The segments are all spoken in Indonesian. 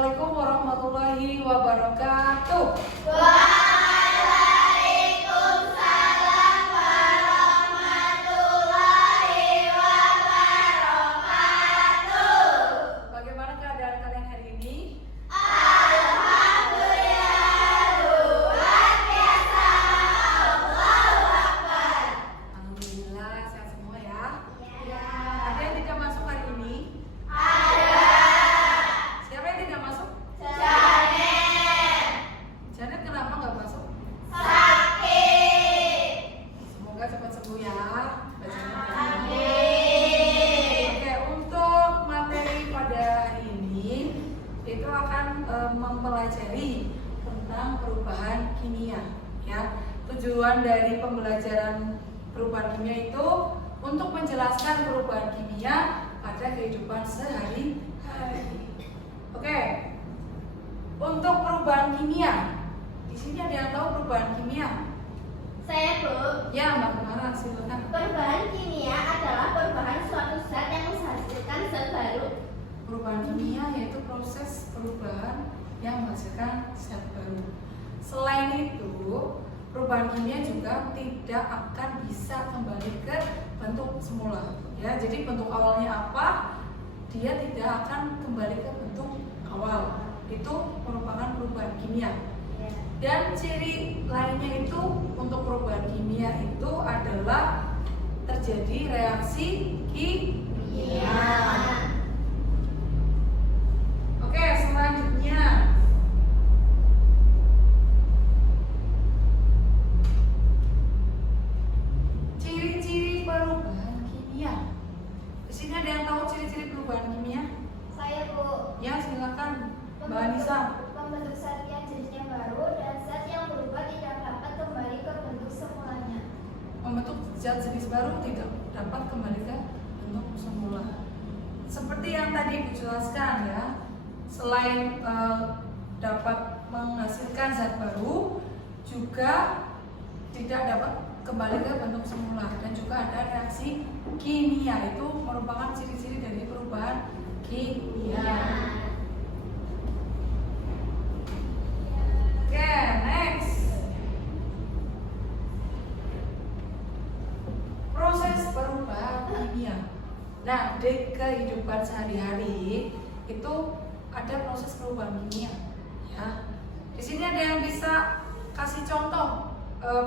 Assalamualaikum warahmatullahi wabarakatuh. Waalaikumsalam warahmatullahi wabarakatuh. Bagaimana keadaan kalian hari ini? Alhamdulillah luar biasa. Allahu Akbar. Alhamdulillah sehat semua ya. Ya. Ada yang tidak masuk hari ini? Ada. Siapa yang tidak masuk? Janet. Janet kenapa nggak masuk? Sakit. Semoga cepat sembuh ya. Mbak Janet ya. Amin. Oke, untuk materi pada hari ini itu akan mempelajari tentang perubahan kimia ya. Tujuan dari pembelajaran perubahan kimia itu untuk menjelaskan perubahan kimia pada kehidupan sehari-hari. Oke. Untuk perubahan kimia, di sini ada yang tahu perubahan kimia? Saya Bu. Ya, Mbak Kumara, silakan. Perubahan kimia adalah perubahan suatu zat yang menghasilkan zat baru. Perubahan kimia yaitu proses perubahan yang menghasilkan zat baru. Selain itu, perubahan kimia juga tidak akan bisa kembali ke bentuk semula. Ya, jadi bentuk awalnya apa, dia tidak akan kembali ke bentuk awal. Itu merupakan perubahan kimia. Dan ciri lainnya itu untuk perubahan kimia itu adalah terjadi reaksi kimia. Oke, selanjutnya ciri-ciri perubahan kimia. Di sini ada yang tahu ciri-ciri perubahan kimia? Saya Bu. Ya, silakan Mbak Anissa. Membentuk zat yang jenisnya baru dan zat yang berubah tidak dapat kembali ke bentuk semulanya. Membentuk zat jenis baru tidak dapat kembali ke bentuk semula. Seperti yang tadi Ibu jelaskan ya, selain dapat menghasilkan zat baru, juga tidak dapat kembali ke bentuk semula, dan juga ada reaksi kimia. Itu merupakan ciri-ciri dari perubahan kimia. Oke, next. Proses perubahan kimia. Nah, di kehidupan sehari-hari itu ada proses perubahan kimia. Ya. Di sini ada yang bisa kasih contoh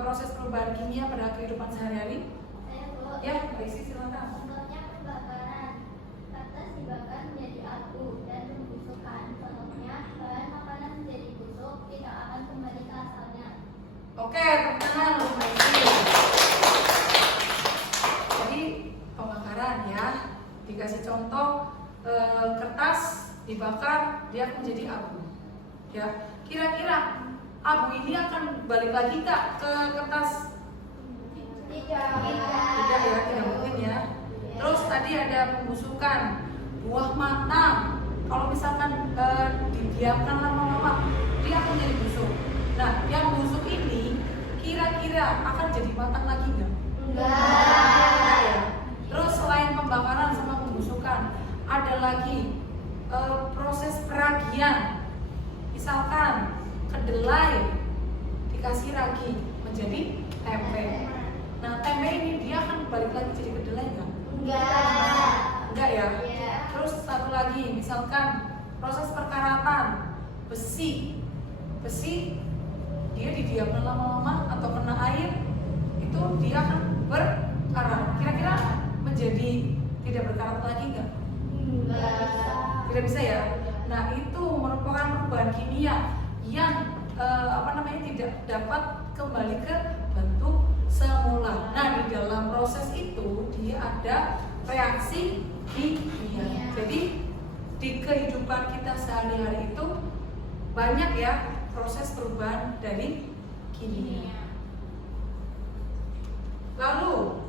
proses perubahan kimia pada kehidupan sehari-hari? Saya Bu. Ya, Mbak Isi silakan. Contohnya pembakaran. Kertas dibakar menjadi abu dan membusukkan. Contohnya bahan makanan menjadi busuk tidak akan kembali ke asalnya. Oke, tepuk tangan untuk Mbak Isi. Jadi pembakaran ya, dikasih contoh kertas dibakar dia akan menjadi abu. Ya, kira-kira abu ini akan balik lagi Kak ke kertas? Tidak. Tidak ya, tidak mungkin ya. Terus tadi ada pembusukan buah matang. Kalau misalkan didiamkan lama-lama, dia akan jadi busuk. Nah, yang busuk ini kira-kira akan jadi matang lagi nggak? Enggak ya. Terus selain pembakaran sama pembusukan, ada lagi proses peragian. Misalkan kedelai dikasih ragi menjadi tempe. Nah, tempe ini dia akan balik lagi jadi kedelai nggak? Enggak ya. Terus satu lagi, misalkan proses perkaratan besi dia didiamkan lama-lama atau kena air, itu dia akan berkarat. Kira-kira menjadi tidak berkarat lagi nggak? Tidak bisa ya. Nah, itu merupakan perubahan kimia yang tidak dapat kembali ke bentuk semula. Nah, di dalam proses itu dia ada reaksi kimia. Jadi di kehidupan kita sehari-hari itu banyak ya proses perubahan dari kimia. Lalu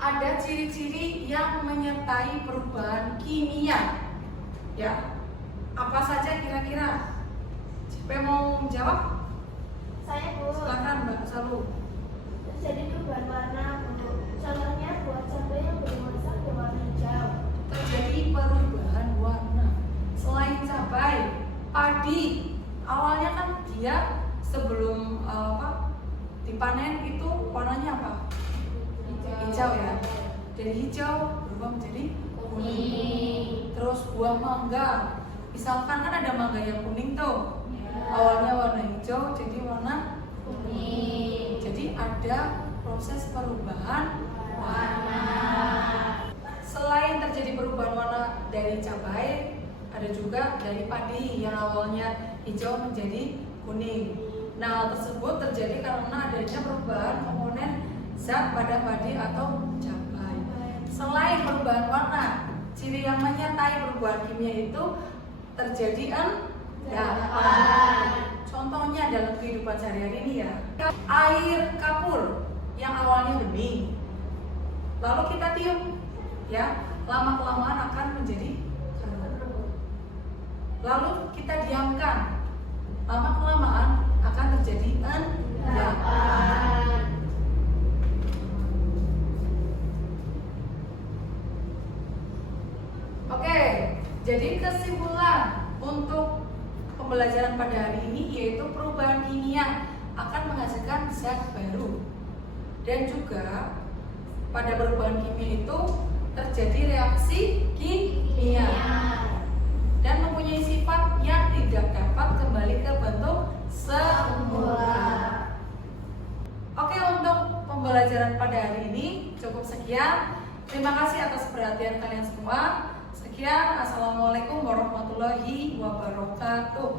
ada ciri-ciri yang menyertai perubahan kimia. Ya, apa saja kira-kira? Siapa yang mau menjawab? Saya Bu. Silakan Mbak Salu. Terjadi perubahan warna bentuk. Contohnya buah cabai yang belum masak berwarna hijau. Terjadi perubahan warna. Selain cabai, Padi awalnya kan dia sebelum dipanen itu warnanya apa? Hijau ya. Dari hijau berubah menjadi kuning. Terus buah mangga, misalkan kan ada mangga yang kuning tuh, awalnya warna hijau jadi warna kuning. Jadi ada proses perubahan warna. Selain terjadi perubahan warna dari cabai, ada juga dari padi yang awalnya hijau menjadi kuning. Nah, hal tersebut terjadi karena adanya perubahan komponen zat pada padi atau cabai. Selain perubahan warna, ciri yang menyertai perubahan kimia itu terjadi endapan. Contohnya dalam kehidupan sehari-hari ini ya, air kapur yang awalnya bening, lalu kita tiup, ya, lama-kelamaan akan menjadi keruh. Lalu kita diamkan, lama-kelamaan akan terjadi endapan. Oke, jadi kesimpulan untuk pembelajaran pada hari ini yaitu perubahan kimia akan menghasilkan zat baru, dan juga pada perubahan kimia itu terjadi reaksi kimia dan mempunyai sifat yang tidak dapat kembali ke bentuk semula. Oke, untuk pembelajaran pada hari ini cukup sekian. Terima kasih atas perhatian kalian semua. Sekian, assalamualaikum warahmatullahi wabarakatuh.